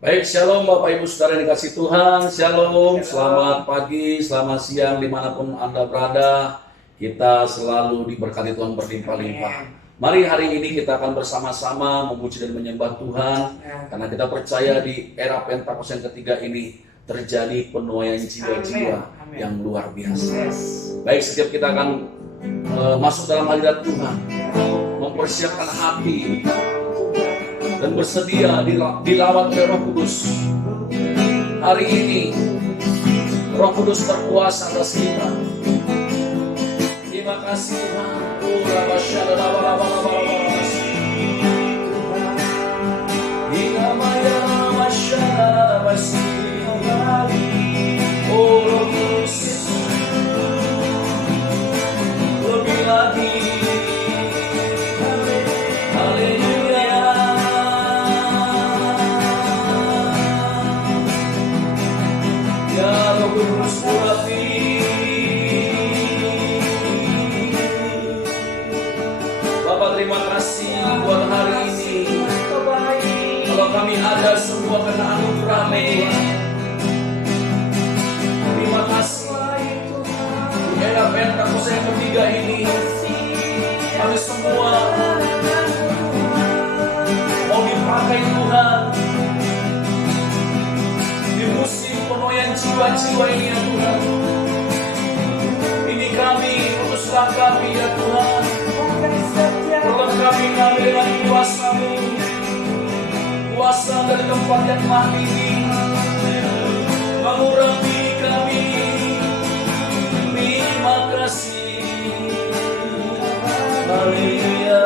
Baik, shalom Bapak Ibu Saudara yang dikasih Tuhan, shalom, selamat pagi, selamat siang, dimanapun Anda berada, kita selalu diberkati Tuhan berlimpah-limpah. Mari hari ini kita akan bersama-sama memuji dan menyembah Tuhan, karena kita percaya di era Pentakosta yang ketiga ini terjadi penuaian jiwa-jiwa yang luar biasa. Baik, setiap kita akan masuk dalam hadirat Tuhan, mempersiapkan hati, dan bersedia dilawat oleh Roh Kudus. Hari ini Roh Kudus berkuasa atas kita. Terima kasih Tuhan. Oh Roh Kudus, lebih lagi. Bapak terima kasih buat hari ini. Kalau kami ada semua karena anugerah-Mu. Terima kasih di era Pentakosta yang ketiga ini. Kami semua mau dipakai Tuhan di musim penuaian jiwa-jiwa ini ya Tuhan. Ini kami, utuslah kami ya Tuhan. Perlengkapi kami dengan kuasa-Mu, kuasa dari tempat yang maha tinggi, mengurangi kami. Terima kasih. Haleluya.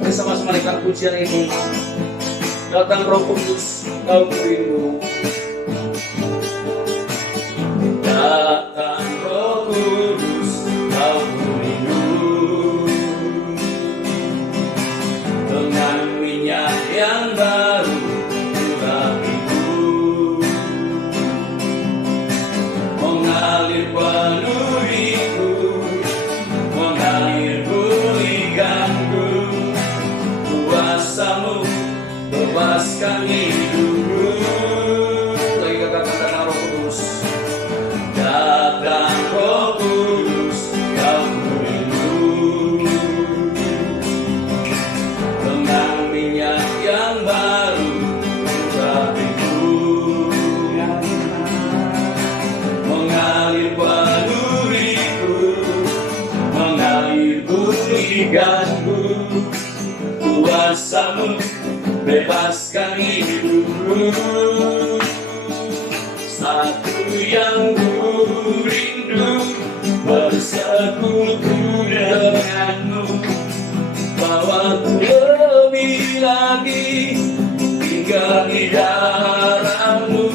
Mari sama-sama naikkan pujian ini. Datang Roh Kudus, Kau rindu. Datang Roh Kudus, Kau rindu. Dengan minyak yang baru hatiku, mengalir penuhiku, mengalir pulihkanku. Kuasa-Mu bebaskan hidupku. Lagi katakan datang Roh Kudus. Datang Roh Kudus, Kau rindu. Dengan minyak yang baru hatiku, mengalir penuhiku, mengalir pulihkanku. Kuasa-Mu bebaskan hidupku. Satu yang ku rindu, bersekutu dengan-Mu. Bawaku lebih lagi tinggal di dalam-Mu,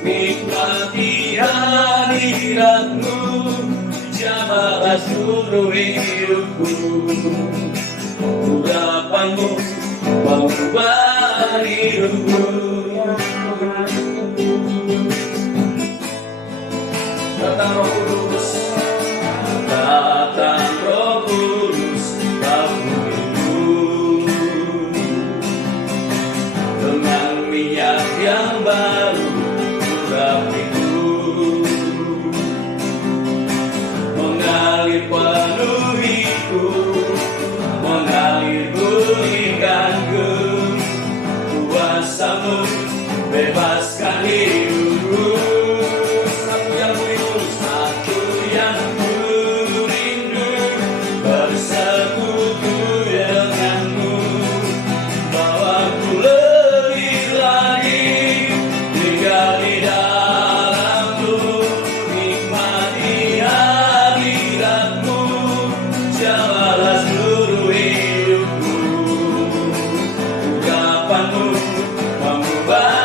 nikmati hadirat-Mu, jamalah seluruh hidupku. Urapan-Mu mengubah hidupku. Datang Roh Kudus, datang Roh Kudus, Kau rindu. Dengan minyak yang baru hatiku, mengalir penuhiku, mengalir pulihkanku. Kuasa-Mu bebaskan hidupku. Satu yang ku rindu, satu yang ku rindu, bersekutu dengan-Mu. Bawaku lebih lagi tinggal di dalam-Mu, nikmati hadirat-Mu, jamalah seluruh hidupku. Urapan-Mu mengubah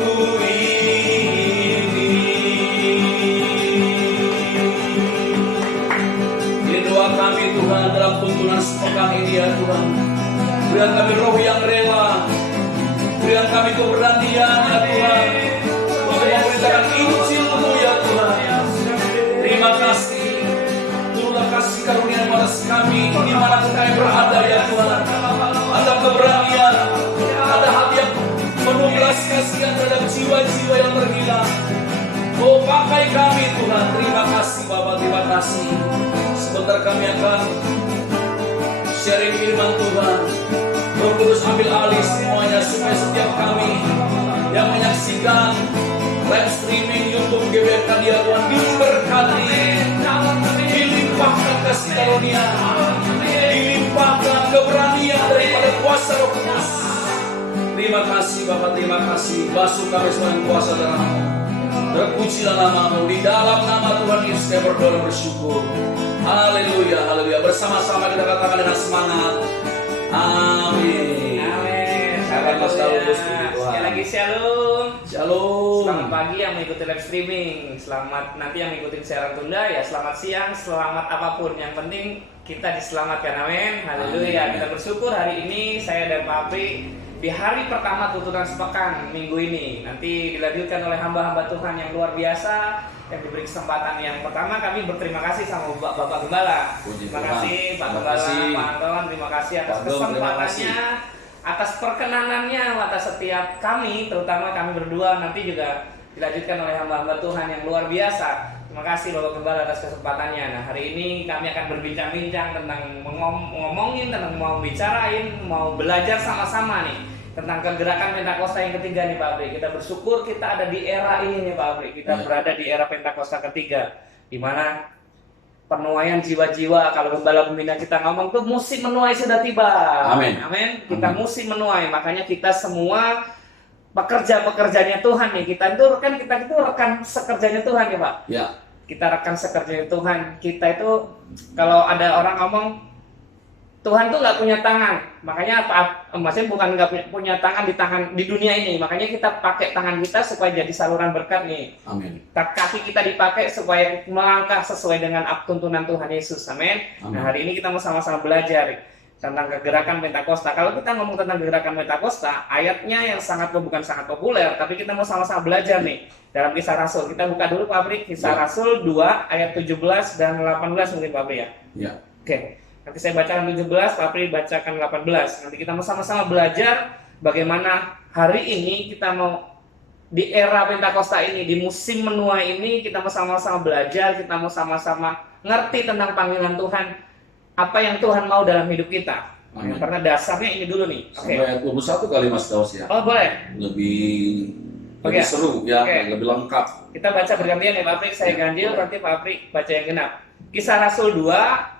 ku ini. Ini doa kami Tuhan dalam tuntunan sepekan ini ya Tuhan. Berikan kami roh yang rela, berikan kami keberanian ya Tuhan, untuk memberitakan Injil-Mu ya Tuhan. Terima kasih, turunlah kasih karunia pada kami di mana kami berada ya Tuhan. Ada keberanian, ada hati yang penuh belas kasihan terhadap jiwa-jiwa yang terhilang. Oh, pakai kami Tuhan. Terima kasih Bapak, terima kasih. Sebentar kami akan sharing firman Tuhan. Roh Kudus ambil alih semuanya supaya setiap kami yang menyaksikan live streaming YouTube GBK dia Tuhan diberkati, dilimpahkan kasih karunia, dilimpahkan keberanian daripada kuasa Roh Kudus. Terima kasih Bapak, terima kasih. Basuh kami semua yang kuasa darah-Mu. Terpujilah nama-Mu. Di dalam nama Tuhan Yesus saya berdoa dan bersyukur. Haleluya, haleluya. Bersama-sama kita katakan dengan semangat. Amin. Amin. Sekali lagi shalom. Shalom. Selamat pagi yang mengikuti live streaming. Selamat nanti yang mengikuti siaran tunda ya. Selamat siang, selamat apapun. Yang penting kita diselamatkan. Amin. Haleluya. Kita bersyukur hari ini saya dan Pak Apri di hari pertama tuntunan sepekan minggu ini. Nanti dilanjutkan oleh hamba-hamba Tuhan yang luar biasa yang diberi kesempatan. Yang pertama kami berterima kasih sama Bapak Gembala. Terima kasih Pak Gembala, Pak Anton, terima kasih atas kesempatannya, atas perkenanannya, atas setiap kami, terutama kami berdua. Nanti juga dilanjutkan oleh hamba-hamba Tuhan yang luar biasa. Terima kasih Bapak Gembala atas kesempatannya. Nah, hari ini kami akan berbincang-bincang tentang ngomongin, tentang mau bicarain, mau belajar sama-sama nih tentang kegerakan Pentakosta yang ketiga nih Pak Apri. Kita bersyukur kita ada di era ini nih Pak Apri. Kita berada di era Pentakosta ketiga, di mana penuaian jiwa-jiwa. Kalau Gembala Pembina kita ngomong tuh musim menuai sudah tiba. Amin. Amin. Kita musim menuai, makanya kita semua pekerja-pekerjanya Tuhan nih. Kita itu rekan sekerjanya Tuhan ya Pak. Ya. Kita rekan sekerjanya Tuhan. Kita itu kalau ada orang ngomong Tuhan tuh nggak punya tangan, makanya maksudnya bukan nggak punya tangan di dunia ini, makanya kita pakai tangan kita supaya jadi saluran berkat nih. Amin. Kaki kita dipakai supaya melangkah sesuai dengan tuntunan Tuhan Yesus. Amin. Nah, hari ini kita mau sama-sama belajar tentang kegerakan Pentakosta. Kalau kita ngomong tentang kegerakan Pentakosta, ayatnya yang bukan sangat populer, tapi kita mau sama-sama belajar nih dalam Kisah Rasul. Kita buka dulu Pak Apri, Kisah Rasul 2 ayat 17 dan 18 mungkin Pak Apri ya. Ya. Oke. Nanti saya bacakan 17, Pak Apri bacakan 18. Nanti kita mau sama-sama belajar bagaimana hari ini kita mau di era Pentakosta ini, di musim menuai ini, kita mau sama-sama belajar, kita mau sama-sama ngerti tentang panggilan Tuhan, apa yang Tuhan mau dalam hidup kita. Amin. Karena dasarnya ini dulu nih. Oke. Sampai ayat 21 kali Mas Daus ya. Oh, boleh. Lebih Oke. seru ya, Oke. lebih lengkap. Kita baca bergantian ya Pak Apri, saya ganjil, nanti Pak Apri baca yang genap. Kisah Rasul 2,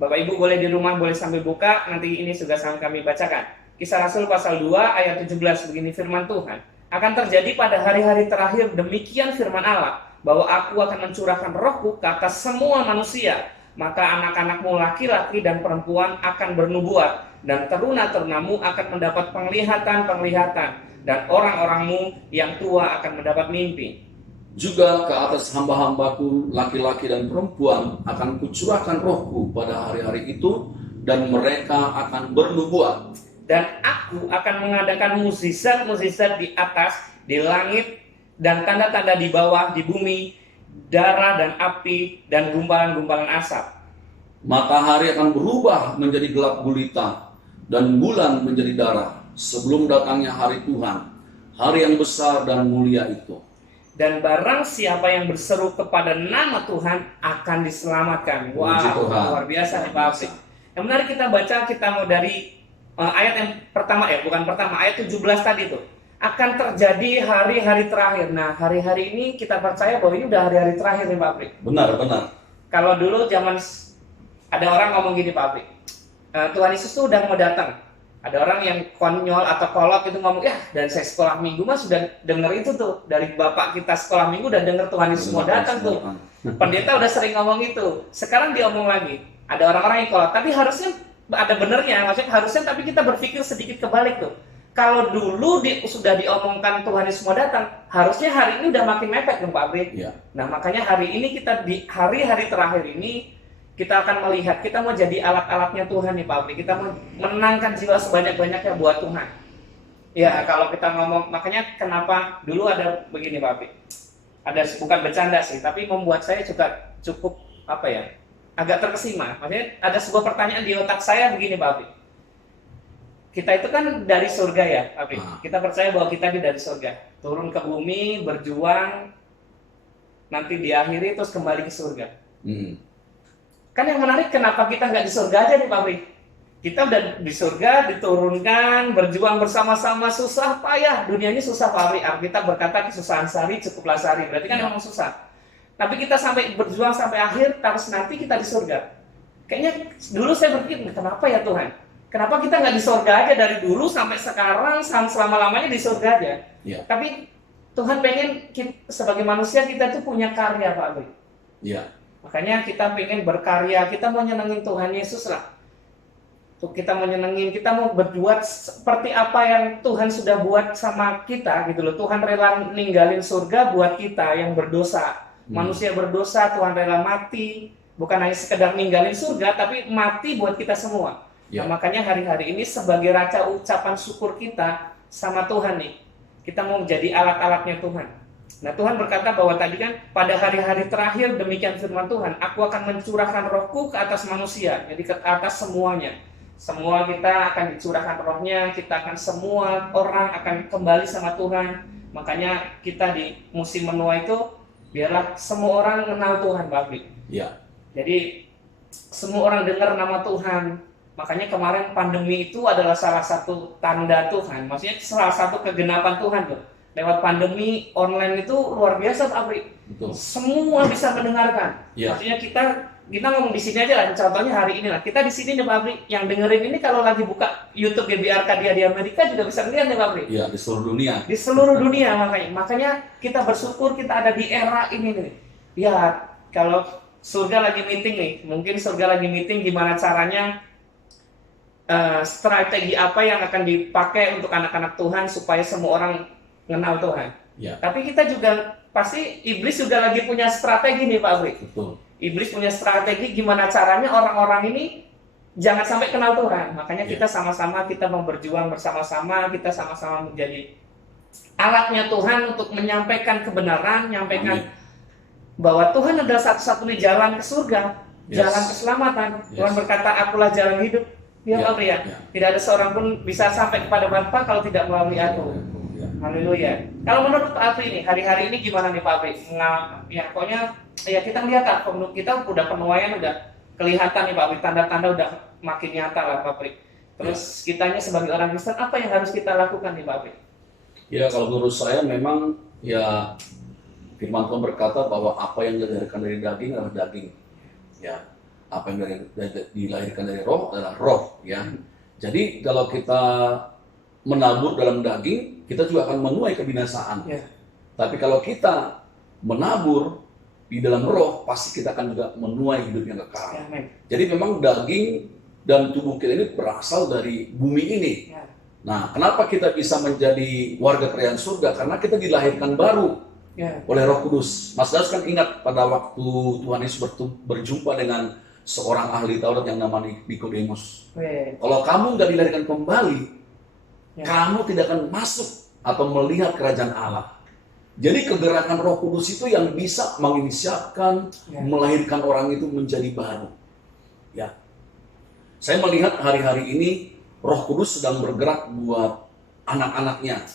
Bapak Ibu boleh di rumah, boleh sambil buka, nanti ini sudah sama kami bacakan. Kisah Rasul pasal 2 ayat 17, begini firman Tuhan. Akan terjadi pada hari-hari terakhir demikian firman Allah, bahwa aku akan mencurahkan rohku ke atas semua manusia. Maka anak-anakmu laki-laki dan perempuan akan bernubuat, dan teruna-terunamu akan mendapat penglihatan-penglihatan, dan orang-orangmu yang tua akan mendapat mimpi. Juga ke atas hamba-hambaku laki-laki dan perempuan akan kucurahkan rohku pada hari-hari itu, dan mereka akan bernubuat. Dan aku akan mengadakan mukjizat-mukjizat di atas, di langit, dan tanda-tanda di bawah, di bumi, darah dan api, dan gumpalan-gumpalan asap. Matahari akan berubah menjadi gelap gulita, dan bulan menjadi darah, sebelum datangnya hari Tuhan, hari yang besar dan mulia itu. Dan barang siapa yang berseru kepada nama Tuhan akan diselamatkan. Puji Wow, Tuhan. luar biasa nih Pak Apri. Yang menarik kita baca, kita mau dari ayat yang pertama bukan pertama, ayat 17 tadi tuh. Akan terjadi hari-hari terakhir. Nah, hari-hari ini kita percaya bahwa ini udah hari-hari terakhir nih Pak Apri. Benar, benar. Kalau dulu zaman ada orang ngomong gini Pak Apri, Tuhan Yesus tuh udah mau datang. Ada orang yang konyol atau kolot itu ngomong, ya dari saya sekolah minggu mah sudah dengar itu tuh. Dari bapak kita sekolah minggu udah dengar Tuhan Yesus mau datang tuh. Pendeta udah sering ngomong itu. Sekarang diomong lagi. Ada orang-orang yang kolot, tapi harusnya ada benernya. Maksudnya harusnya, tapi kita berpikir sedikit kebalik tuh. kalau dulu sudah diomongkan Tuhan Yesus mau datang, harusnya hari ini udah makin mepet dong Pak Abri. Ya. Nah makanya hari ini kita di hari-hari terakhir ini kita akan melihat, kita mau jadi alat-alatnya Tuhan nih Pak Abri. Kita mau menangkan jiwa sebanyak-banyaknya buat Tuhan. Ya kalau kita ngomong, makanya kenapa dulu ada begini Pak Abri. Ada bukan bercanda sih, tapi membuat saya juga cukup apa ya, agak terkesima. Maksudnya ada sebuah pertanyaan di otak saya begini Pak Abri. Kita itu kan dari surga ya, Pak Abri. Kita percaya bahwa kita ini dari surga. Turun ke bumi, berjuang, nanti diakhiri terus kembali ke surga. Kan yang menarik kenapa kita nggak di surga aja nih Pak Abri? Kita udah di surga, diturunkan, berjuang bersama-sama, susah payah. Dunia ini susah Pak Abri. Kita berkata kesusahan sehari cukuplah sehari. Berarti kan memang susah. Tapi kita sampai berjuang sampai akhir, terus nanti kita di surga. Kayaknya dulu saya berpikir, kenapa ya Tuhan? Kenapa kita nggak di surga aja dari dulu sampai sekarang, selama-lamanya di surga aja? Ya. Tapi Tuhan pengen kita, sebagai manusia kita tuh punya karya Pak Abri. Ya. Makanya kita pengen berkarya, kita mau nyenengin Tuhan Yesus lah. Tuh kita mau nyenengin, kita mau berbuat seperti apa yang Tuhan sudah buat sama kita gitu loh. Tuhan rela ninggalin surga buat kita yang berdosa. Manusia berdosa, Tuhan rela mati. Bukan hanya sekedar ninggalin surga, tapi mati buat kita semua. Nah, makanya hari-hari ini sebagai raca ucapan syukur kita sama Tuhan nih. Kita mau menjadi alat-alatnya Tuhan. Nah Tuhan berkata bahwa tadi kan pada hari-hari terakhir demikian firman Tuhan, aku akan mencurahkan rohku ke atas manusia, jadi ke atas semuanya. Semua kita akan dicurahkan rohnya, kita akan semua orang akan kembali sama Tuhan. Makanya kita di musim menua itu biarlah semua orang kenal Tuhan Pak Abri. Ya. Jadi semua orang dengar nama Tuhan. Makanya kemarin pandemi itu adalah salah satu tanda Tuhan. Maksudnya salah satu kegenapan Tuhan tuh. Lewat pandemi online itu luar biasa Pak Abri. Betul. Semua bisa mendengarkan. Ya. Maksudnya kita ngomong di sini aja lah. Contohnya hari ini lah. Kita di sini nih Pak Abri. Yang dengerin ini kalau lagi buka YouTube GBR Arcadia di Amerika juga bisa lihat nih Pak Abri. Ya, di seluruh dunia. Di seluruh dunia makanya kita bersyukur kita ada di era ini nih. Ya kalau surga lagi meeting nih. Mungkin surga lagi meeting gimana caranya, strategi apa yang akan dipakai untuk anak-anak Tuhan supaya semua orang mengenal Tuhan. Ya. Tapi kita juga pasti iblis juga lagi punya strategi nih Pak Abri. Betul. Iblis punya strategi gimana caranya orang-orang ini jangan sampai kenal Tuhan. Makanya kita sama-sama kita mau berjuang bersama-sama, kita sama-sama menjadi alatnya Tuhan untuk menyampaikan kebenaran, menyampaikan bahwa Tuhan adalah satu-satunya jalan ke surga, jalan keselamatan. Tuhan berkata, akulah jalan hidup. Ya Pak Abri ya. Tidak ada seorang pun bisa sampai kepada Bapa kalau tidak melalui aku. Haleluya. Kalau menurut Pak Abri nih, hari-hari ini gimana nih Pak Abri? Ya pokoknya ya kita lihat lah, kita udah penuaian udah kelihatan nih Pak Abri, tanda-tanda udah makin nyata lah Pak Abri. Terus kitanya sebagai orang Kristen apa yang harus kita lakukan nih Pak Abri? Ya kalau menurut saya memang ya firman Tuhan berkata bahwa apa yang dilahirkan dari daging adalah daging. Ya, apa yang dilahirkan dari roh adalah roh. Ya, jadi kalau kita menabur dalam daging, kita juga akan menuai kebinasaan. Tapi kalau kita menabur di dalam roh, pasti kita akan juga menuai hidup yang kekal. Jadi memang daging dan tubuh kita ini berasal dari bumi ini. Nah, kenapa kita bisa menjadi warga kerajaan surga? Karena kita dilahirkan baru oleh Roh Kudus. Mas Daus kan ingat pada waktu Tuhan Yesus berjumpa dengan seorang ahli Taurat yang namanya Nikodemus. Kalau kamu nggak dilahirkan kembali, kamu tidak akan masuk atau melihat kerajaan Allah. Jadi kegerakan Roh Kudus itu yang bisa menginisiatkan, melahirkan orang itu menjadi baru. Ya, saya melihat hari-hari ini Roh Kudus sedang bergerak buat anak-anaknya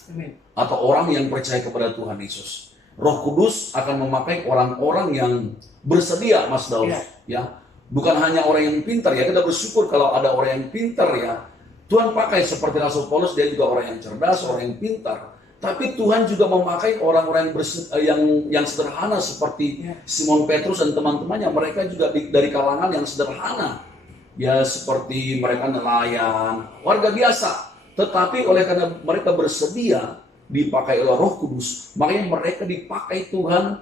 atau orang yang percaya kepada Tuhan Yesus. Roh Kudus akan memakai orang-orang yang bersedia, Mas Daud. Ya, bukan hanya orang yang pintar ya. Kita bersyukur kalau ada orang yang pintar ya. Tuhan pakai seperti Rasul Paulus, dia juga orang yang cerdas, orang yang pintar. Tapi Tuhan juga memakai orang-orang yang sederhana seperti Simon Petrus dan teman-temannya. Mereka juga dari kalangan yang sederhana. Ya seperti mereka nelayan, warga biasa. Tetapi oleh karena mereka bersedia dipakai oleh Roh Kudus, makanya mereka dipakai Tuhan,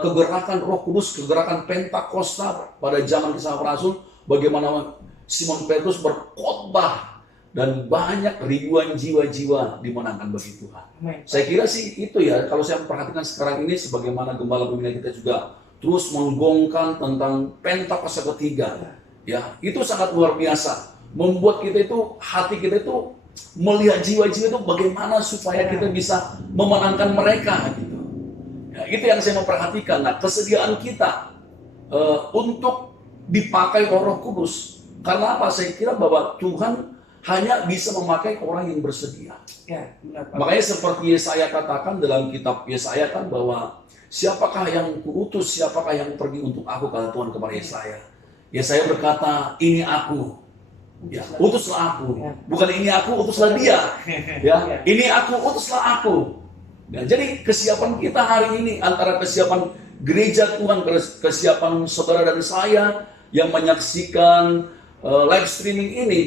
kegerakan Roh Kudus, kegerakan Pentakosta pada zaman Kisah Rasul, bagaimana Simon Petrus berkhotbah dan banyak ribuan jiwa-jiwa dimenangkan bagi Tuhan. Amin. Saya kira sih itu ya, kalau saya perhatikan sekarang ini sebagaimana gembala pembina kita juga terus menggongkan tentang Pentakosta ketiga. Ya, itu sangat luar biasa. Membuat kita itu, hati kita itu melihat jiwa-jiwa itu bagaimana supaya kita bisa memenangkan mereka gitu. Ya, itu yang saya memperhatikan. Nah, kesediaan kita untuk dipakai Roh Kudus. Karena apa? Saya kira bahwa Tuhan hanya bisa memakai orang yang bersedia. Ya, benar, Pak. Makanya seperti Yesaya katakan dalam kitab Yesaya kan bahwa siapakah yang kuutus, siapakah yang pergi untuk aku, kata Tuhan kepada Yesaya. Yesaya berkata, ini aku. Ya, utuslah aku. Bukan ini aku, utuslah dia. Ya, ini aku, utuslah aku. Ya, jadi kesiapan kita hari ini antara kesiapan gereja Tuhan, kesiapan saudara dan saya yang menyaksikan live streaming ini,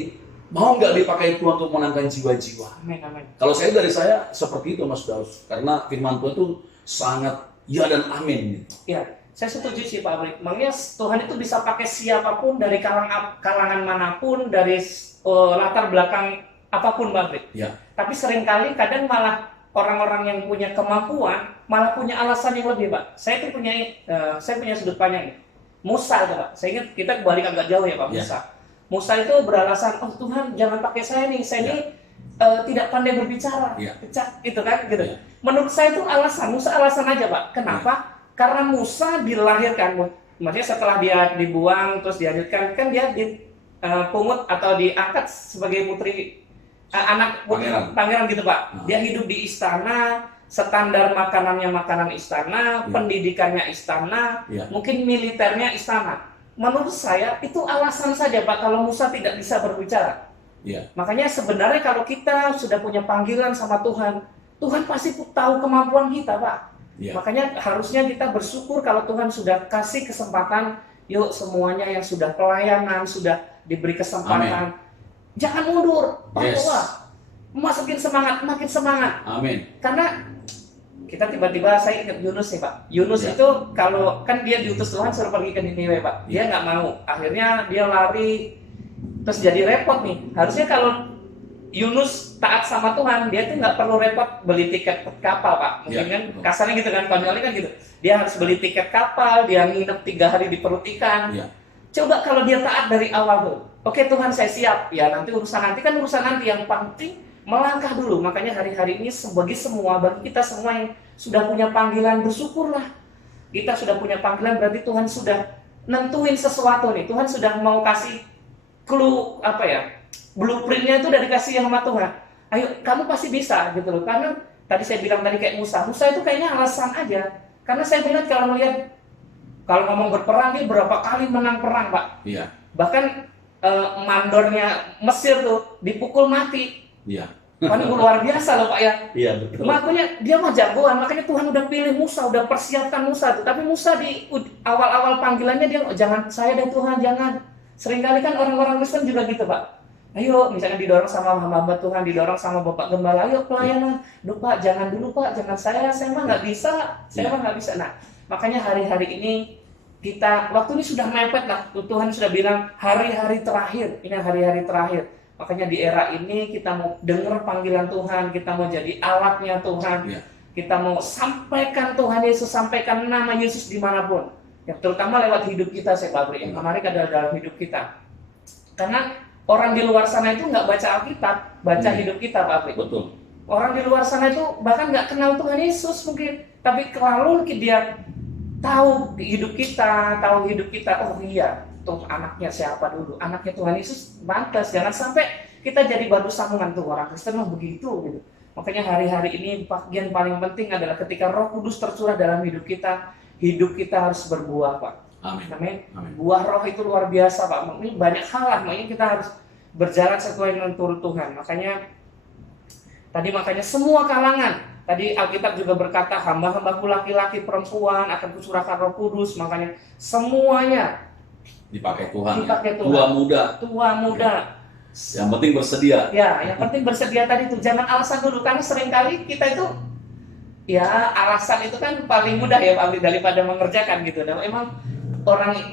mau nggak dipakai Tuhan untuk menangkan jiwa-jiwa? Amin, amin. Kalau dari saya seperti itu, Mas Daus. Karena firman Tuhan itu sangat ya dan amin. Ya, saya setuju sih Pak Abri. Makanya Tuhan itu bisa pakai siapapun dari kalangan manapun, dari latar belakang apapun Pak Abri. Ya. Tapi seringkali kadang malah orang-orang yang punya kemampuan malah punya alasan yang lebih Pak. Saya punya sudut pandang nih. Musa itu Pak. Saya ingat kita balik agak jauh ya Pak. Musa. Musa itu beralasan, oh Tuhan jangan pakai saya nih. Saya ini tidak pandai berbicara. Pecah gitu kan gitu. Menurut saya itu alasan. Musa alasan aja Pak. Kenapa? Karena Musa dilahirkan, maksudnya setelah dia dibuang terus dilanjutkan, kan dia dipungut atau diangkat sebagai putri, anak putri pangeran gitu Pak. Dia hidup di istana, standar makanannya makanan istana, pendidikannya istana, mungkin militernya istana. Menurut saya itu alasan saja Pak kalau Musa tidak bisa berbicara. Makanya sebenarnya kalau kita sudah punya panggilan sama Tuhan, Tuhan pasti tahu kemampuan kita Pak. Makanya harusnya kita bersyukur kalau Tuhan sudah kasih kesempatan. Yuk semuanya yang sudah pelayanan, sudah diberi kesempatan, jangan mundur, masukin semangat, makin semangat. Amin. Karena kita tiba-tiba, saya ingat Yunus ya Pak. Yunus itu kalau kan dia diutus Tuhan suruh pergi ke Niniwe Pak, dia nggak mau. Akhirnya dia lari, terus jadi repot nih. Harusnya kalau Yunus taat sama Tuhan, dia tuh nggak perlu repot beli tiket kapal Pak. Mungkin kan kasarnya gitu kan, konyolnya kan gitu. Dia harus beli tiket kapal, dia nginep 3 hari di perut ikan. Coba kalau dia taat dari awal tuh, oke Tuhan saya siap. Ya nanti urusan nanti kan urusan nanti, yang penting melangkah dulu. Makanya hari-hari ini bagi kita semua yang sudah punya panggilan, bersyukurlah. Kita sudah punya panggilan, berarti Tuhan sudah nentuin sesuatu nih. Tuhan sudah mau kasih clue blueprintnya itu udah dikasih sama Tuhan. Ayo kamu pasti bisa gitu loh. Karena tadi saya bilang tadi kayak Musa itu kayaknya alasan aja. Karena saya bilang kalau ngomong berperang, dia berapa kali menang perang Pak. Bahkan mandornya Mesir tuh dipukul mati. Kan luar biasa loh Pak ya. Betul. Makanya dia mah jagoan, makanya Tuhan udah pilih Musa, udah persiapkan Musa tuh. Tapi Musa di awal-awal panggilannya dia jangan saya dan Tuhan, jangan. Seringkali kan orang-orang Kristen juga gitu Pak. Ayo misalnya didorong sama hamba Tuhan, didorong sama Bapak Gembala, ayo pelayanan. Duh Pak, jangan dulu Pak, jangan saya mah nggak bisa, saya mah nggak bisa. Nah, makanya hari-hari ini kita, waktu ini sudah mepet lah. Tuhan sudah bilang hari-hari terakhir, ini hari-hari terakhir. Makanya di era ini kita mau dengar panggilan Tuhan, kita mau jadi alatnya Tuhan, kita mau sampaikan Tuhan Yesus, sampaikan nama Yesus dimanapun. Ya, terutama lewat hidup kita, saya Pak yang kemarin adalah dalam hidup kita. Karena orang di luar sana itu nggak baca Alkitab, baca hidup kita Pak Apri. Betul. Orang di luar sana itu bahkan nggak kenal Tuhan Yesus mungkin, tapi lalu dia tahu hidup kita, oh iya, tuh anaknya siapa dulu, anaknya Tuhan Yesus, pantas. Jangan sampai kita jadi batu sambungan tuh orang Kristen mah begitu gitu. Makanya hari-hari ini bagian paling penting adalah ketika Roh Kudus tercurah dalam hidup kita harus berbuah Pak. Amin. Buah roh itu luar biasa Pak. Ini banyak hal lah, makanya kita harus berjalan sesuai dengan turut Tuhan. Makanya semua kalangan, tadi Alkitab juga berkata hamba-hambaku laki-laki perempuan akan kucurahkan Roh Kudus. Makanya semuanya dipakai Tuhan. Tua muda. Yang penting bersedia. Ya, yang penting bersedia tadi itu. Jangan alasan dulu, karena seringkali kita itu alasan itu kan paling mudah ya Pak, daripada mengerjakan gitu. Dan emang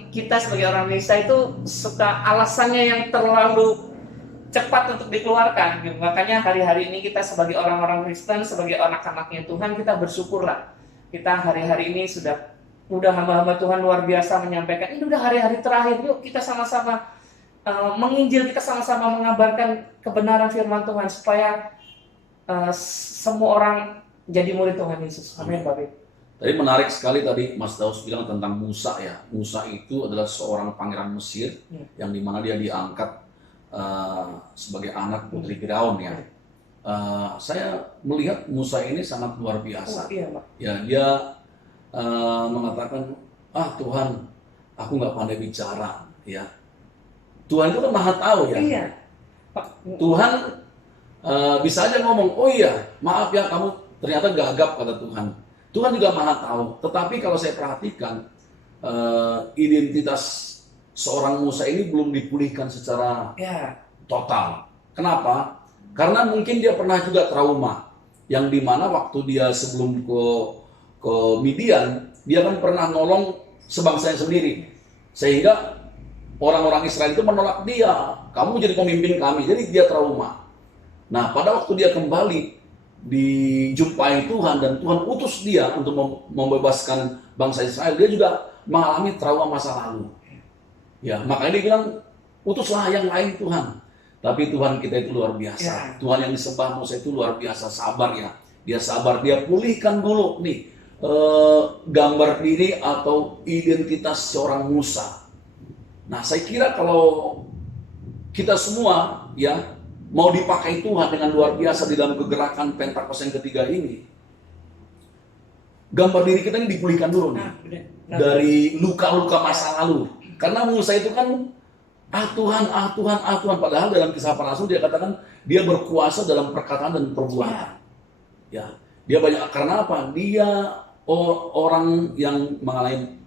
kita sebagai orang Indonesia itu suka alasannya yang terlalu cepat untuk dikeluarkan. Makanya hari-hari ini kita sebagai orang-orang Kristen, sebagai anak-anaknya Tuhan, kita bersyukurlah. Kita hari-hari ini udah hamba-hamba Tuhan luar biasa menyampaikan, ini udah hari-hari terakhir, yuk kita sama-sama menginjil, kita sama-sama mengabarkan kebenaran firman Tuhan supaya semua orang jadi murid Tuhan Yesus. Amin, Bapak. Tadi menarik sekali tadi Mas Daus bilang tentang Musa ya. Musa itu adalah seorang pangeran Mesir yang dimana dia diangkat sebagai anak putri Firaun ya. Saya melihat Musa ini sangat luar biasa. Ya, dia mengatakan, Tuhan, aku nggak pandai bicara ya. Tuhan itu kan maha tahu ya. Iya. Tuhan bisa aja ngomong, oh iya, maaf ya kamu ternyata gagap kata Tuhan. Tuhan juga maha tahu. Tetapi kalau saya perhatikan identitas seorang Musa ini belum dipulihkan secara total. Kenapa? Karena mungkin dia pernah juga trauma. Yang dimana waktu dia sebelum ke Midian, dia kan pernah nolong sebangsanya sendiri. Sehingga orang-orang Israel itu menolak dia. Kamu jadi pemimpin kami. Jadi dia trauma. Nah, pada waktu dia kembali dijumpai Tuhan dan Tuhan utus dia untuk membebaskan bangsa Israel, dia juga mengalami trauma masa lalu. Ya, makanya dia bilang, utuslah yang lain Tuhan. Tapi Tuhan kita itu luar biasa. Tuhan yang disembah Musa itu luar biasa, sabar ya. Dia sabar, dia pulihkan dulu nih gambar diri atau identitas seorang Musa. Nah, saya kira kalau kita semua ya mau dipakai Tuhan dengan luar biasa di dalam kegerakan Pentakosta yang ketiga ini, gambar diri kita ini dipulihkan dulu nih dari luka-luka masa lalu. Karena Musa itu kan Tuhan, Tuhan. Padahal dalam Kisah Para Rasul dia katakan dia berkuasa dalam perkataan dan perbuatan. Ya, dia banyak karena apa? Dia orang yang mengalami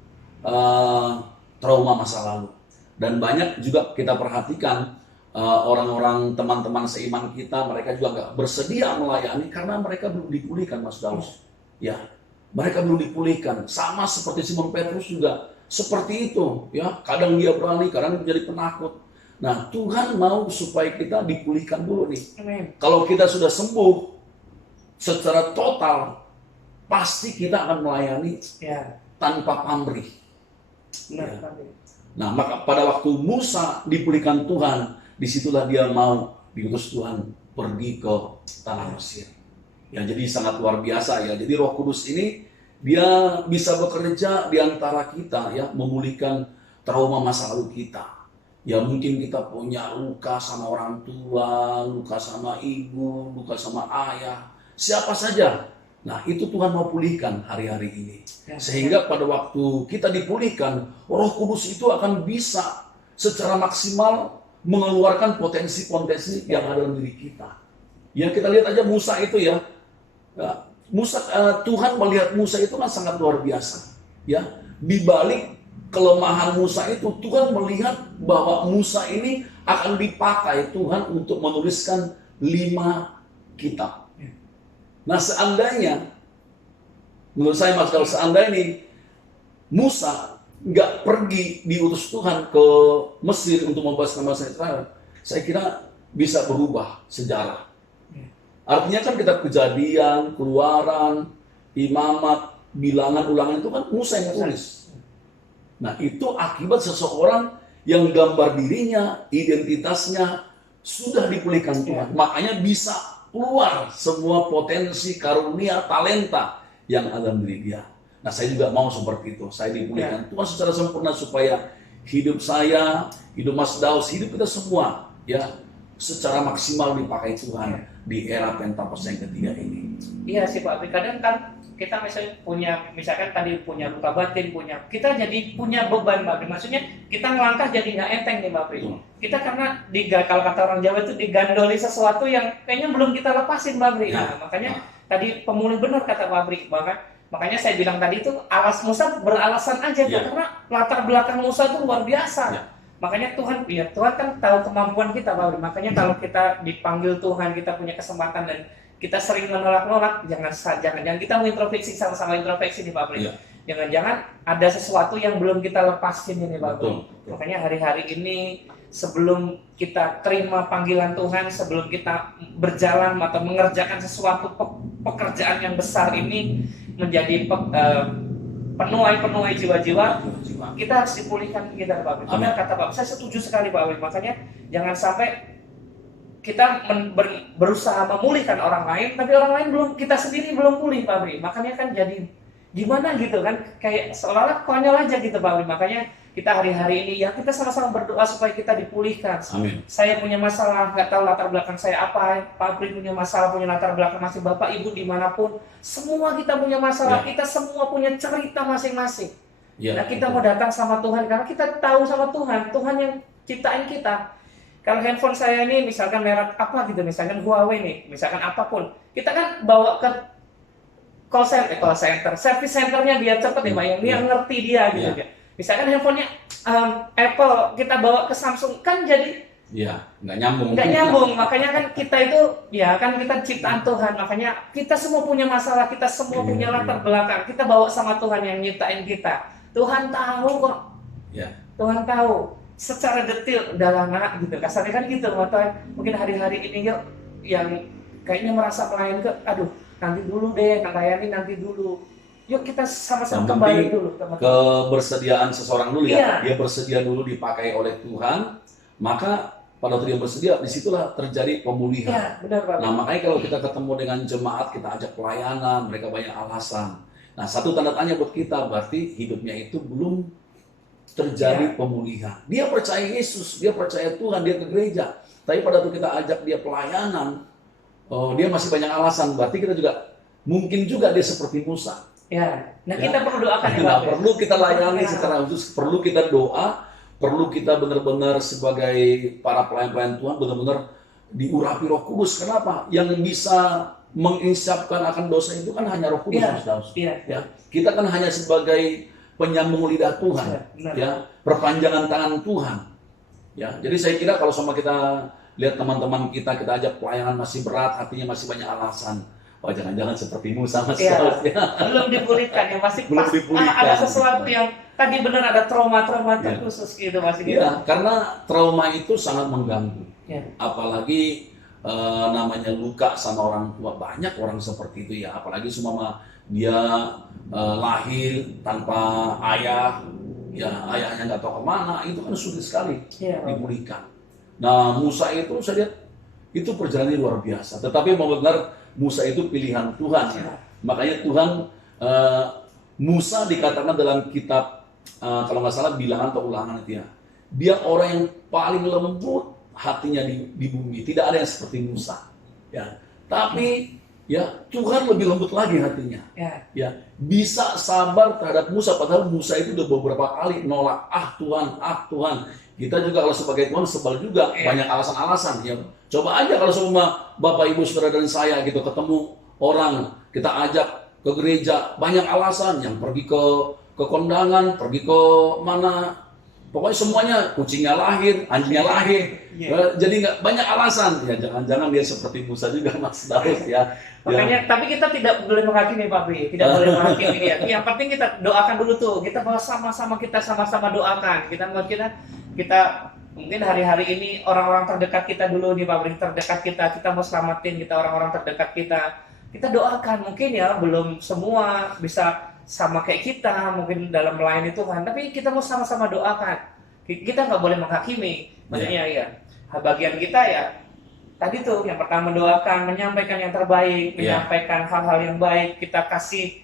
trauma masa lalu. Dan banyak juga kita perhatikan orang-orang teman-teman seiman kita, mereka juga nggak bersedia melayani karena mereka belum dipulihkan, Mas Daus. Ya, mereka belum dipulihkan. Sama seperti Simon Petrus juga seperti itu. Ya, kadang dia berani, kadang menjadi penakut. Nah, Tuhan mau supaya kita dipulihkan dulu nih. Amen. Kalau kita sudah sembuh secara total, pasti kita akan melayani tanpa pamrih. Ya. Nah, maka pada waktu Musa dipulihkan Tuhan, disitulah dia mau diutus Tuhan pergi ke tanah Mesir. Ya, jadi sangat luar biasa ya. Jadi Roh Kudus ini dia bisa bekerja di antara kita ya, memulihkan trauma masa lalu kita. Ya mungkin kita punya luka sama orang tua, luka sama ibu, luka sama ayah, siapa saja. Nah, itu Tuhan mau pulihkan hari-hari ini. Sehingga pada waktu kita dipulihkan, Roh Kudus itu akan bisa secara maksimal mengeluarkan potensi-potensi yang ada dalam diri kita. Ya, kita lihat aja Musa itu ya. Tuhan melihat Musa itu kan sangat luar biasa. Ya, di balik kelemahan Musa itu, Tuhan melihat bahwa Musa ini akan dipakai Tuhan untuk menuliskan 5 kitab. Nah, seandainya, menurut saya Mas, kalau seandainya Musa nggak pergi diutus Tuhan ke Mesir untuk membebaskan bangsa Israel, saya kira bisa berubah sejarah. Artinya kan kita Kejadian, Keluaran, Imamat, Bilangan, Ulangan itu kan Musa yang tulis. Nah, itu akibat seseorang yang gambar dirinya, identitasnya sudah dipulihkan Tuhan. Makanya bisa keluar semua potensi, karunia, talenta yang ada dalam diri dia. Nah, saya juga mau seperti itu. Saya dipulihkan Tuhan secara sempurna supaya hidup saya, hidup Mas Daus, hidup kita semua ya secara maksimal dipakai Tuhan di era Pentakosta yang ketiga ini. Iya sih Pak, kadang kan kita misalkan tadi punya luka batin, kita jadi punya beban Pak. Maksudnya kita ngelangkah jadi nggak enteng nih Pak. Kita karena kalau kata orang Jawa itu digandoli sesuatu yang kayaknya belum kita lepasin Pak. Nah, makanya tadi pemulih benar kata Pak Bri. Makanya saya bilang tadi itu alas Musa beralasan aja karena latar belakang Musa itu luar biasa. Makanya Tuhan kan tahu kemampuan kita Pak. Makanya kalau kita dipanggil Tuhan, kita punya kesempatan dan kita sering menolak-nolak, jangan kita mau introspeksi, sama-sama introspeksi nih Pak Bri. Jangan-jangan ada sesuatu yang belum kita lepasin ini Pak Bri. Makanya hari-hari ini sebelum kita terima panggilan Tuhan, sebelum kita berjalan atau mengerjakan sesuatu pekerjaan yang besar ini menjadi penuai jiwa-jiwa, kita harus dipulihkan kita, Pak. Benar kata Pak. Saya setuju sekali, Pak. Makanya jangan sampai kita berusaha memulihkan orang lain, tapi orang lain kita sendiri belum pulih, Pak Bri. Makanya kan jadi gimana gitu kan, kayak seolah-olah konyol aja gitu, Pak Bri. Makanya kita hari-hari ini ya kita sama-sama berdoa supaya kita dipulihkan. Amin. Saya punya masalah, nggak tahu latar belakang saya apa. Pak Bri punya masalah, punya latar belakang masing, Bapak Ibu dimanapun, semua kita punya masalah, kita semua punya cerita masing-masing. Nah kita mau datang sama Tuhan karena kita tahu sama Tuhan, Tuhan yang ciptain kita. Kalau handphone saya ini misalkan merek apa gitu, misalkan Huawei nih, misalkan apapun, kita kan bawa ke call center, service centernya biar cepet nih, Pak, yang ngerti dia gitu ya. Misalkan handphonenya Apple, kita bawa ke Samsung, kan jadi nggak nyambung. Nggak nyambung, makanya kan kita itu, ya kan kita ciptaan Tuhan, makanya kita semua punya masalah, kita semua punya latar belakang, kita bawa sama Tuhan yang nyiptain kita. Tuhan tahu kok, Tuhan tahu. Secara detail udah lama gitu, kasarnya kan gitu, mungkin hari-hari ini yuk yang kayaknya merasa melayani aduh nanti dulu deh, layani nanti dulu, yuk kita sama-sama kembali dulu kebersediaan seseorang dulu ya. Dia bersedia dulu dipakai oleh Tuhan, maka pada waktu dia bersedia disitulah terjadi pemulihan. Benar, Pak. Nah makanya kalau kita ketemu dengan jemaat, kita ajak pelayanan, mereka banyak alasan. Nah satu tanda tanya buat kita, berarti hidupnya itu belum terjadi pemulihan. Dia percaya Yesus, dia percaya Tuhan, dia ke gereja. Tapi pada waktu kita ajak dia pelayanan, dia masih banyak alasan. Berarti kita juga mungkin juga dia seperti Musa. Nah kita perlu doakan ya, Pak. Perlu kita layani secara khusus, perlu kita doa, perlu kita benar-benar sebagai para pelayan-pelayan Tuhan benar-benar diurapi Roh Kudus. Kenapa? Yang bisa menginsapkan akan dosa itu kan hanya Roh Kudus. Kita kan hanya sebagai penyambung lidah Tuhan, perpanjangan tangan Tuhan. Jadi saya kira kalau sama kita lihat teman-teman kita ajak pelayanan masih berat, hatinya masih banyak alasan. Jangan-jangan seperti Musa belum dipulihkan, yang masih ada sesuatu yang tadi benar ada trauma-trauma terkhusus gitu masih. Karena trauma itu sangat mengganggu. Apalagi namanya luka sama orang tua, banyak orang seperti itu ya. Apalagi semua dia lahir tanpa ayah, ayahnya nggak tahu kemana, itu kan sulit sekali dipulihkan. Nah Musa itu saya lihat itu perjalanannya luar biasa. Tetapi mau benar Musa itu pilihan Tuhan Makanya Tuhan Musa dikatakan dalam kitab kalau nggak salah Bilangan atau Ulangan itu dia orang yang paling lembut hatinya di bumi. Tidak ada yang seperti Musa. Tapi Tuhan lebih lembut lagi hatinya. Bisa sabar terhadap Musa, padahal Musa itu udah beberapa kali nolak. Tuhan. Kita juga kalau sebagai Tuhan sebal juga, banyak alasan-alasan. Coba aja kalau semua Bapak Ibu Saudara dan saya gitu ketemu orang, kita ajak ke gereja, banyak alasan. Yang pergi ke kondangan, pergi ke mana, pokoknya semuanya, kucingnya lahir, anjingnya lahir. Jadi nggak banyak alasan. Jangan-jangan dia seperti Musa juga, Mas Daud Makanya, tapi kita tidak boleh menghakimi, Pak Bri. Tidak boleh menghakimi dia. Yang penting kita doakan dulu tuh. Kita sama-sama doakan. Kita mungkin hari-hari ini orang-orang terdekat kita dulu nih, Pak Bri, terdekat kita mau selamatin kita, orang-orang terdekat kita doakan. Mungkin belum semua bisa sama kayak kita, mungkin dalam melayani Tuhan, tapi kita mau sama-sama doakan. Kita nggak boleh menghakimi. Maksudnya bagian kita tadi tuh yang pertama mendoakan, menyampaikan yang terbaik, menyampaikan hal-hal yang baik, kita kasih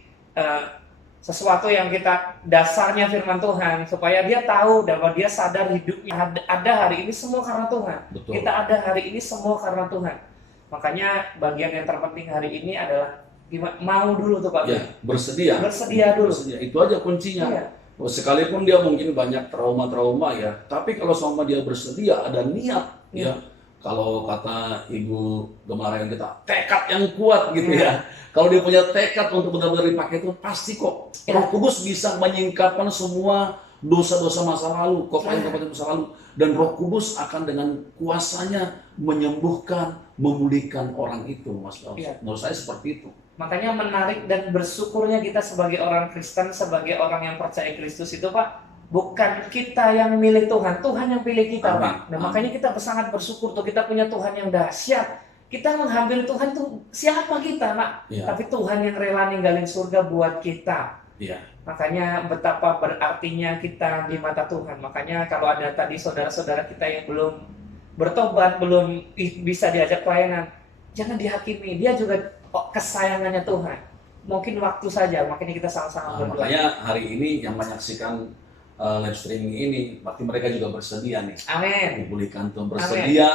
sesuatu yang kita dasarnya firman Tuhan, supaya dia tahu bahwa dia sadar hidupnya ada hari ini semua karena Tuhan. Betul. Kita ada hari ini semua karena Tuhan. Makanya bagian yang terpenting hari ini adalah mau dulu tuh Pak. Bersedia dulu. Itu aja kuncinya. Sekalipun dia mungkin banyak trauma tapi kalau sama dia bersedia, ada niat kalau kata Ibu Gemara yang kita, tekad yang kuat gitu Kalau dia punya tekad untuk benar-benar dipakai itu, pasti kok Roh Kudus bisa menyingkapkan semua dosa-dosa masa lalu, kekuatan masa lalu, dan Roh Kudus akan dengan kuasanya menyembuhkan, memulihkan orang itu, Mas Daud. Menurut saya seperti itu. Makanya menarik dan bersyukurnya kita sebagai orang Kristen, sebagai orang yang percaya Kristus itu, Pak, bukan kita yang milih Tuhan, Tuhan yang pilih kita, Amin. Pak. Nah, makanya kita sangat bersyukur tuh kita punya Tuhan yang dahsyat. Kita menghambil Tuhan tuh siapa kita, Pak? Iya. Tapi Tuhan yang rela ninggalin surga buat kita. Iya. Makanya betapa berartinya kita di mata Tuhan. Makanya kalau ada tadi saudara-saudara kita yang belum bertobat, belum bisa diajak pelayanan, jangan dihakimi. Dia juga kesayangannya Tuhan. Mungkin waktu saja, makanya kita sama-sama berdoa. Makanya hari ini yang menyaksikan live streaming ini, berarti mereka juga bersedia nih. Amin. Dipulihkan Tuhan, bersedia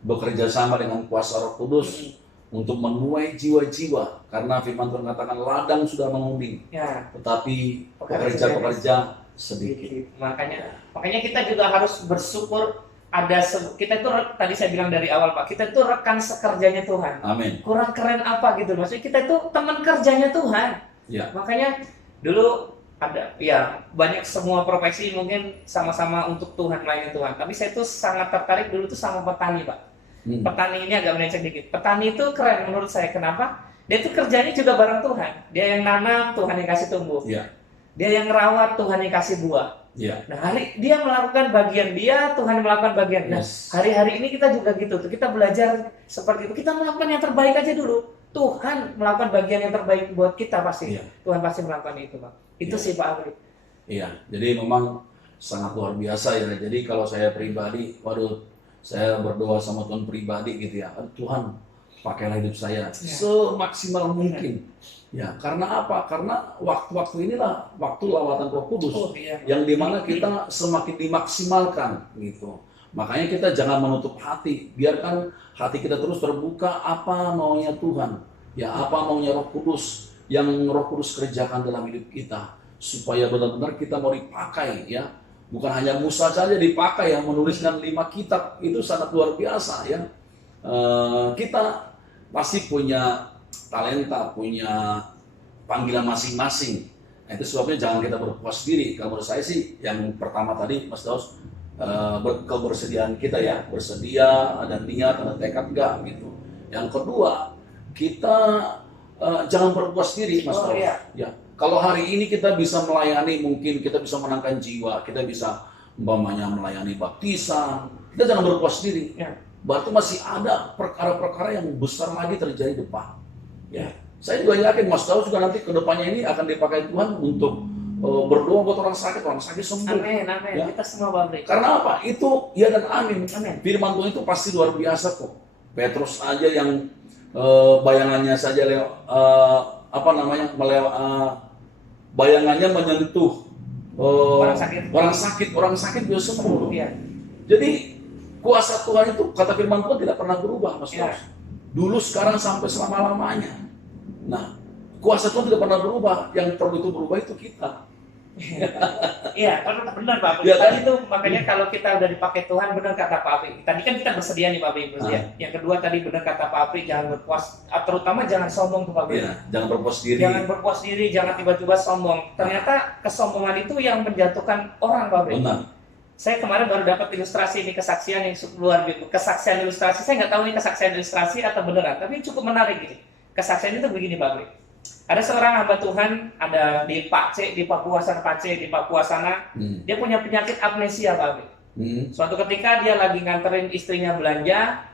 bekerja sama dengan kuasa Roh Kudus untuk menuai jiwa-jiwa, karena firman Tuhan katakan ladang sudah menguning, Ya, tetapi pekerja-pekerja sedikit. Makanya kita juga harus bersyukur ada kita itu tadi saya bilang dari awal, Pak, kita itu rekan sekerjanya Tuhan. Amin. Kurang keren apa gitu, maksudnya kita itu teman kerjanya Tuhan. Ya. Makanya dulu ada ya banyak semua profesi mungkin sama-sama untuk Tuhan, melayani Tuhan. Tapi saya tuh sangat tertarik dulu tuh sama petani, Pak. Petani ini agak melenceng dikit. Petani itu keren menurut saya. Kenapa? Dia itu kerjanya juga bareng Tuhan. Dia yang nanam, Tuhan yang kasih tumbuh. Ya. Dia yang merawat, Tuhan yang kasih buah. Ya. Nah, dia melakukan bagian dia, Tuhan yang melakukan bagian. Nah, hari-hari ini kita juga gitu tuh. Kita belajar seperti itu. Kita melakukan yang terbaik aja dulu. Tuhan melakukan bagian yang terbaik buat kita pasti. Iya. Tuhan pasti melakukan itu, Pak. Itu Iya. sih Pak Abri. Iya, jadi memang sangat luar biasa ya. Jadi kalau saya pribadi, waduh, saya berdoa sama Tuhan pribadi gitu ya. Tuhan, pakailah hidup saya semaksimal mungkin. Ya, karena apa? Karena waktu-waktu inilah waktu lawatan Roh Kudus, yang dimana kita semakin dimaksimalkan gitu. Makanya kita jangan menutup hati, biarkan hati kita terus terbuka apa maunya Tuhan, ya apa maunya Roh Kudus, yang Roh Kudus kerjakan dalam hidup kita, supaya benar-benar kita mau dipakai ya. Bukan hanya Musa saja dipakai yang menuliskan 5 kitab, itu sangat luar biasa ya. Kita pasti punya talenta, punya panggilan masing-masing. Nah, itu sebabnya jangan kita berpuas diri. Kalau menurut saya sih yang pertama tadi Mas Daus, kebersediaan kita ya, bersedia, ada niat, ada tekad enggak gitu. Yang kedua, kita jangan berpuas diri Mas Daus. Ya. Kalau hari ini kita bisa melayani, mungkin kita bisa menangkan jiwa, kita bisa umpamanya melayani baptisan, kita jangan berpuas diri. Berarti masih ada perkara-perkara yang besar lagi terjadi di depan. Ya, saya juga yakin Mas Daus juga nanti kedepannya ini akan dipakai Tuhan untuk berdoa buat orang sakit sembuh. Amin, amin. Ya. Kita semua Babri. Karena apa? Itu ya dan amin. Firman Tuhan itu pasti luar biasa kok. Petrus aja yang bayangannya saja bayangannya menyentuh orang sakit bisa sembuh. Ya. Jadi kuasa Tuhan itu, kata firman Tuhan, tidak pernah berubah, Mas Daus. Dulu, sekarang, sampai selama-lamanya. Nah, kuasa Tuhan tidak pernah berubah. Yang perlu itu berubah itu kita. Iya, benar Pak. Ya, kan? Itu makanya kalau kita udah dipakai Tuhan, benar kata Pak Apri. Tadi kan kita bersedia nih Pak Apri, bersedia. Yang kedua tadi benar kata Pak Apri, jangan berpuas, terutama jangan sombong tuh Pak Apri. Ya, jangan berpuas diri. Jangan berpuas diri, jangan tiba-tiba sombong. Ternyata kesombongan itu yang menjatuhkan orang Pak Apri. Benar. Saya kemarin baru dapat ilustrasi ini, kesaksian yang luar biasa. Kesaksian ilustrasi, saya nggak tahu ini kesaksian ilustrasi atau beneran, tapi cukup menarik ini. Kesaksian itu begini Pak Apri. Ada seorang hamba Tuhan, ada di Pace, di Papua sana, dia punya penyakit amnesia Pak Apri. Suatu ketika dia lagi nganterin istrinya belanja,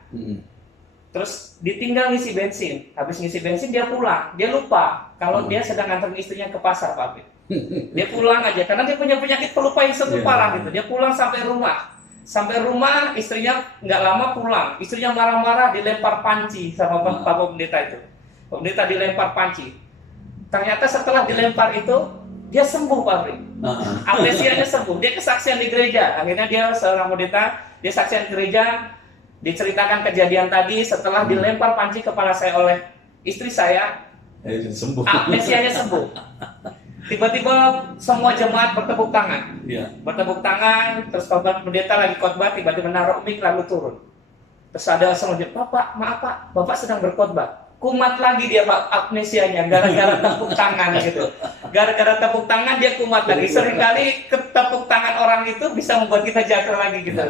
terus ditinggal ngisi bensin. Habis ngisi bensin dia pulang, dia lupa kalau dia sedang nganterin istrinya ke pasar Pak Apri. Dia pulang aja karena dia punya penyakit pelupa yang sangat parah gitu. Dia pulang sampai rumah istrinya nggak lama pulang, istrinya marah-marah, dilempar panci sama Bapak Pendeta itu. Pak Pendeta dilempar panci. Ternyata setelah dilempar itu dia sembuh Pak Apri. Amnesianya sembuh. Dia kesaksian di gereja. Akhirnya dia seorang pendeta, dia saksian di gereja, diceritakan kejadian tadi setelah dilempar panci kepala saya oleh istri saya. Sembuh. Amnesianya sembuh. Tiba-tiba semua jemaat bertepuk tangan. Bertepuk tangan, terus Bapak Pendeta lagi khotbah, tiba-tiba naruh mic lalu turun. Terus ada semua jemaat, Pak, maaf Pak, Bapak sedang berkhotbah. Kumat lagi dia Pak amnesianya, gara-gara tepuk tangan gitu. Gara-gara tepuk tangan dia kumat lagi. Seringkali ketepuk tangan orang itu bisa membuat kita jatuh lagi gitu.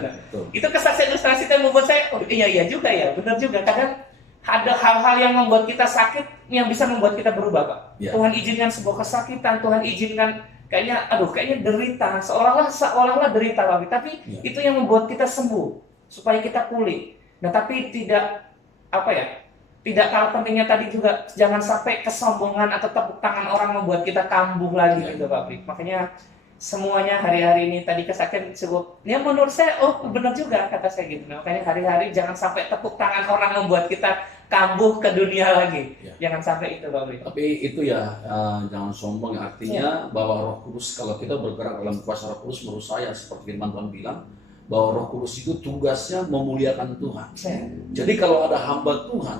Itu kesaksian ilustrasi yang membuat saya, oh iya juga ya, benar juga. Kadang ada hal-hal yang membuat kita sakit yang bisa membuat kita berubah Pak. Tuhan izinkan sebuah kesakitan, Tuhan izinkan kayaknya derita, seolah-olah derita, Pak. Tapi Ya. itu yang membuat kita sembuh, supaya kita pulih. Nah, tapi tidak tidak kalah pentingnya tadi juga, jangan sampai kesombongan atau tepuk tangan orang membuat kita kambuh lagi Ya. gitu, Pak. Makanya semuanya hari-hari ini tadi kesaksian sebut, ya menurut saya, benar juga kata saya gitu. Nah, makanya hari-hari jangan sampai tepuk tangan orang membuat kita kambuh ke dunia lagi. Ya. Jangan sampai itu, Pak. Tapi itu ya, jangan sombong ya. Artinya bahwa Roh Kudus, kalau kita bergerak dalam kuasa Roh Kudus, menurut saya seperti firman Tuhan bilang, bahwa Roh Kudus itu tugasnya memuliakan Tuhan. Ya. Jadi kalau ada hamba Tuhan,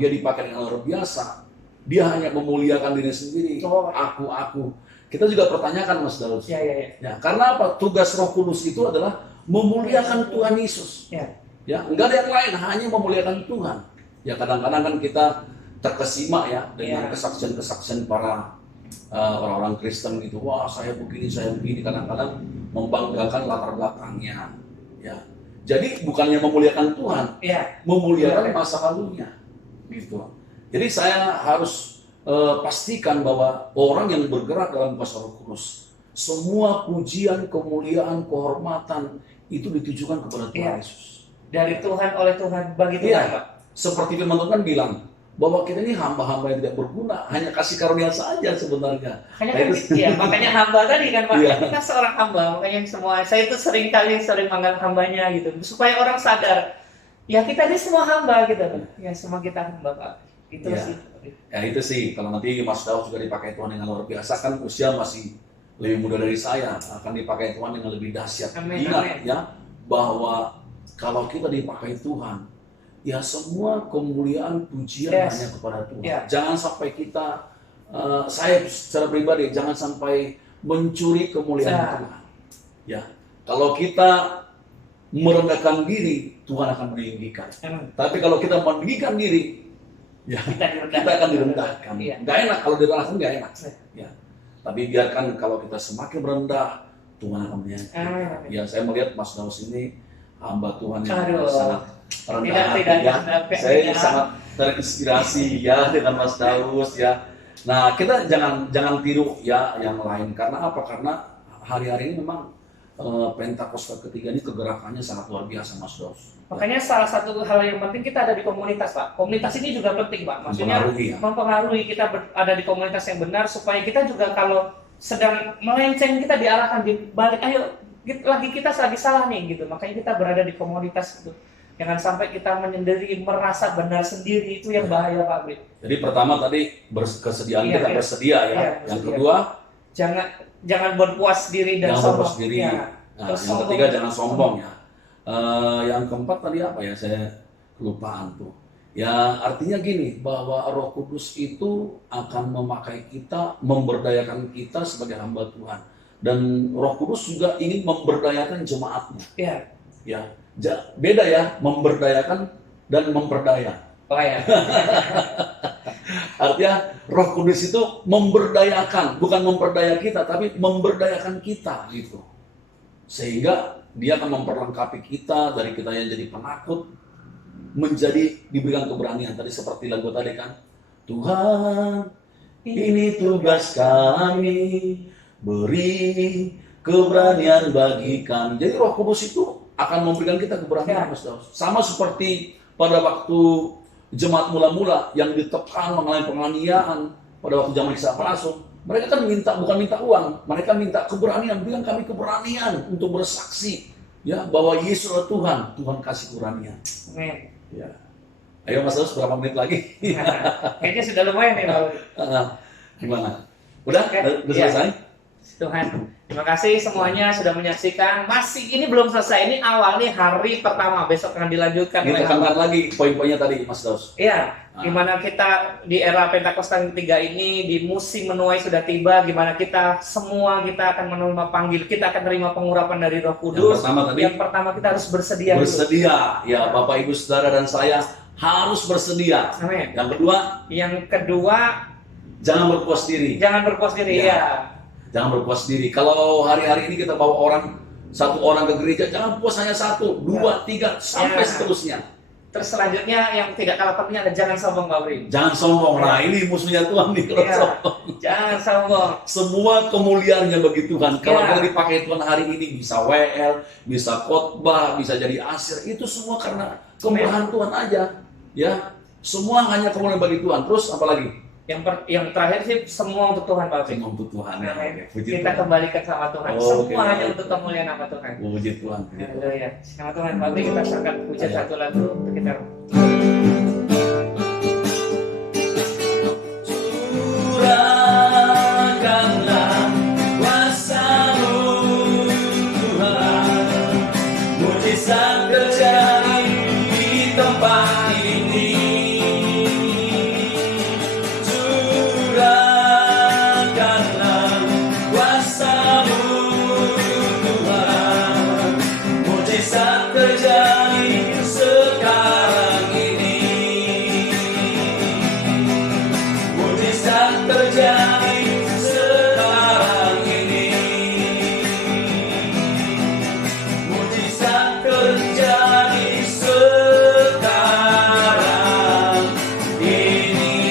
dia dipakai dengan luar biasa, dia hanya memuliakan diri sendiri, Oh. aku. Kita juga pertanyakan, Mas Daud. Ya. Ya, karena apa? Tugas Roh Kudus itu adalah memuliakan Tuhan Yesus. Ya. Ya, enggak ada yang lain, hanya memuliakan Tuhan. Ya, kadang-kadang kan kita terkesima ya dengan Ya. kesaksian-kesaksian para orang-orang Kristen gitu. Wah, saya begini. Kadang-kadang membanggakan latar belakangnya. Ya, jadi bukannya memuliakan Tuhan, Ya. memuliakan masa lalunya, gitu. Jadi saya harus pastikan bahwa orang yang bergerak dalam kuasa Roh Kudus, semua pujian, kemuliaan, kehormatan itu ditujukan kepada Tuhan Ya. Yesus. Dari Tuhan, oleh Tuhan, bagi Tuhan, Iya. Pak. Seperti firman Tuhan kan bilang bahwa kita ini hamba-hamba yang tidak berguna, hanya kasih karunia saja sebenarnya. Makanya hamba tadi kan, Pak. Iya. Kita seorang hamba, makanya saya itu sering manggil hambanya gitu, supaya orang sadar, ya kita ini semua hamba gitu. Ya, semua kita hamba, Pak. Itu Iya. sih. Ya itu sih, kalau nanti Mas Daud juga dipakai Tuhan dengan luar biasa, kan usia masih lebih muda dari saya, akan dipakai Tuhan dengan lebih dahsyat. Amin, Ingat amin. ya, bahwa kalau kita dipakai Tuhan, ya semua kemuliaan pujian Yes. hanya kepada Tuhan. Yeah. Jangan sampai kita, saya secara pribadi, jangan sampai mencuri kemuliaan Nah. Tuhan. Ya, kalau kita merendahkan diri, Tuhan akan meninggikan. Tapi kalau kita meninggikan diri, ya kita akan direndahkan. Iya. Nggak enak kalau direndahkan, nggak enak. Ya. Tapi biarkan kalau kita semakin rendah, Tuhan akan menyangkut. Amin. Ya, saya melihat Mas Daus ini hamba Tuhan yang Aduh. sangat rendah hati Tidak, ya. tidak. Saya sangat terinspirasi ya dengan Mas Daus ya. Nah, kita jangan tiru ya yang lain. Karena apa? Karena hari-hari ini memang Pentakosta ketiga ini kegerakannya sangat luar biasa, Mas Daus. Makanya salah satu hal yang penting kita ada di komunitas, Pak. Komunitas ini juga penting, Pak. Maksudnya Mempengaruhi, ya. mempengaruhi kita ada di komunitas yang benar, supaya kita juga kalau sedang melenceng kita diarahkan di balik, ayo kita lagi salah nih gitu. Makanya kita berada di komunitas itu. Jangan sampai kita menyendiri, merasa benar sendiri, itu yang bahaya, Pak Brit. Jadi pertama tadi kesediaan Iya, kita iya. bersedia ya. Iya, Yang bersedia. kedua, Jangan berpuas diri dan jangan sombong. berpuas diri. Ya. Nah, Terus yang ketiga jangan sombong ya. Yang keempat tadi apa ya? Saya kelupaan tuh. Ya artinya gini, bahwa Roh Kudus itu akan memakai kita, memberdayakan kita sebagai hamba Tuhan. Dan Roh Kudus juga ingin memberdayakan jemaatnya. Ya. Ya, beda ya, memberdayakan dan memperdaya. Oh ya. Artinya Roh Kudus itu memberdayakan, bukan memperdaya kita, tapi memberdayakan kita gitu. Sehingga dia akan memperlengkapi kita dari kita yang jadi penakut menjadi diberikan keberanian. Tadi seperti lagu tadi kan, Tuhan ini tugas kami, beri keberanian bagi kami. Jadi Roh Kudus itu akan memberikan kita keberanian, Mas Daus. Sama seperti pada waktu jemaat mula-mula yang ditekan mengalami penganiayaan pada waktu zaman Isa Rasul. Mereka kan bukan minta uang, mereka minta keberanian. Bilang kami keberanian untuk bersaksi ya bahwa Yesus adalah Tuhan. Tuhan kasih keberanian. Amin. Ya. Ayo Mas Daus, berapa menit lagi? Kayaknya sudah lumayan nih, Pak. Gimana? Udah? Oke. Udah Iya. selesai? Tuhan, terima kasih semuanya sudah menyaksikan. Ini belum selesai, ini awal nih, hari pertama, besok akan dilanjutkan. Kita tekankan lagi poin-poinnya tadi, Mas Daus. Iya, gimana kita di era Pentakosta ketiga ini, di musim menuai sudah tiba, gimana kita akan menerima panggil, kita akan menerima pengurapan dari Roh Kudus. Yang pertama kita harus bersedia. Bersedia, ya Bapak Ibu Saudara dan saya harus bersedia. Amin. Yang kedua, jangan berpuas diri. Jangan berpuas diri, ya. Jangan berpuas diri. Kalau hari-hari ini kita bawa satu orang ke gereja, jangan puas hanya 1, 2, 3, sampai seterusnya. Terus selanjutnya yang tidak kalah penting ada jangan sombong, Pak Bri. Jangan sombong. Nah, ini musuhnya Tuhan nih kalau Iya, sombong. jangan sombong. Semua kemuliaannya bagi Tuhan. Kalau Ya. kita dipakai Tuhan hari ini bisa WL, bisa khotbah, bisa jadi asir, itu semua karena kemurahan Tuhan aja. Ya, semua hanya kemuliaan bagi Tuhan. Terus apa lagi? Yang terakhir sih semua untuk Tuhan, Pak Bri. Semua untuk Tuhan. Ya. Amin. Oke, puji Kita Tuhan. kembalikan sama Tuhan. Oh, Semua oke, hanya baik. untuk kemuliaan nama Tuhan. Puji Tuhan. Puji Tuhan. Haleluya. Sama Tuhan, Pak Bri, kita angkat pujian Ayo. satu lagu untuk kita. Curahkanlah kuasa-Mu Tuhan, mujizat terjadi di tempat ini. Curahkanlah kuasa-Mu Tuhan, mujizat terjadi sekarang ini. Mujizat terjadi sekarang ini. Mujizat terjadi sekarang ini.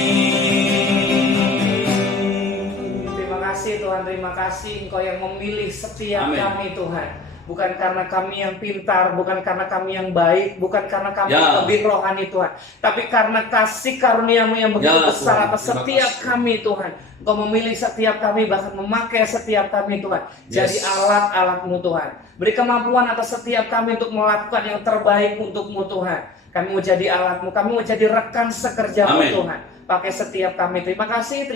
Terima kasih Tuhan, terima kasih Engkau yang memilih setiap Amin. kami Tuhan. Bukan karena kami yang pintar, bukan karena kami yang baik, bukan karena kami Ya. yang lebih rohani Tuhan, tapi karena kasih karuniamu yang begitu Ya, besar Tuhan. atas Terima setiap kasih. kami Tuhan. Engkau memilih setiap kami, bahkan memakai setiap kami Tuhan. Jadi Yes. alat-alat-Mu Tuhan. Beri kemampuan atas setiap kami untuk melakukan yang terbaik untuk-Mu Tuhan. Kami mau jadi alat-Mu, kami mau jadi rekan sekerja-Mu Amin. Tuhan. Pakai setiap kami. Terima kasih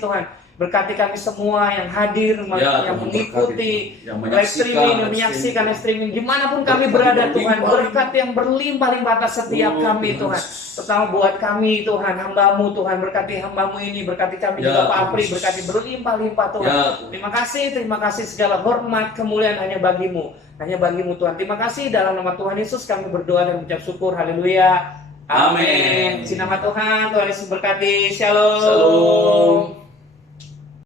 Tuhan. Berkati kami semua yang hadir, Ya, yang Tuhan, mengikuti berkati. Yang live streaming, yang menyaksikan live streaming, dimanapun kami berada Tuhan, berkat yang berlimpah-limpah atas setiap kami Tuhan. Terutama buat kami Tuhan, hamba-Mu Tuhan, berkati hamba-Mu ini, berkati kami Ya, juga Pak Tuhan. Apri, berkati berlimpah-limpah Tuhan. Ya, Terima kasih segala hormat, kemuliaan hanya bagimu, Tuhan. Terima kasih dalam nama Tuhan Yesus kami berdoa dan mengucap syukur, haleluya. Amin. Amin. Nama Tuhan, Tuhan Yesus berkati. Shalom. Shalom.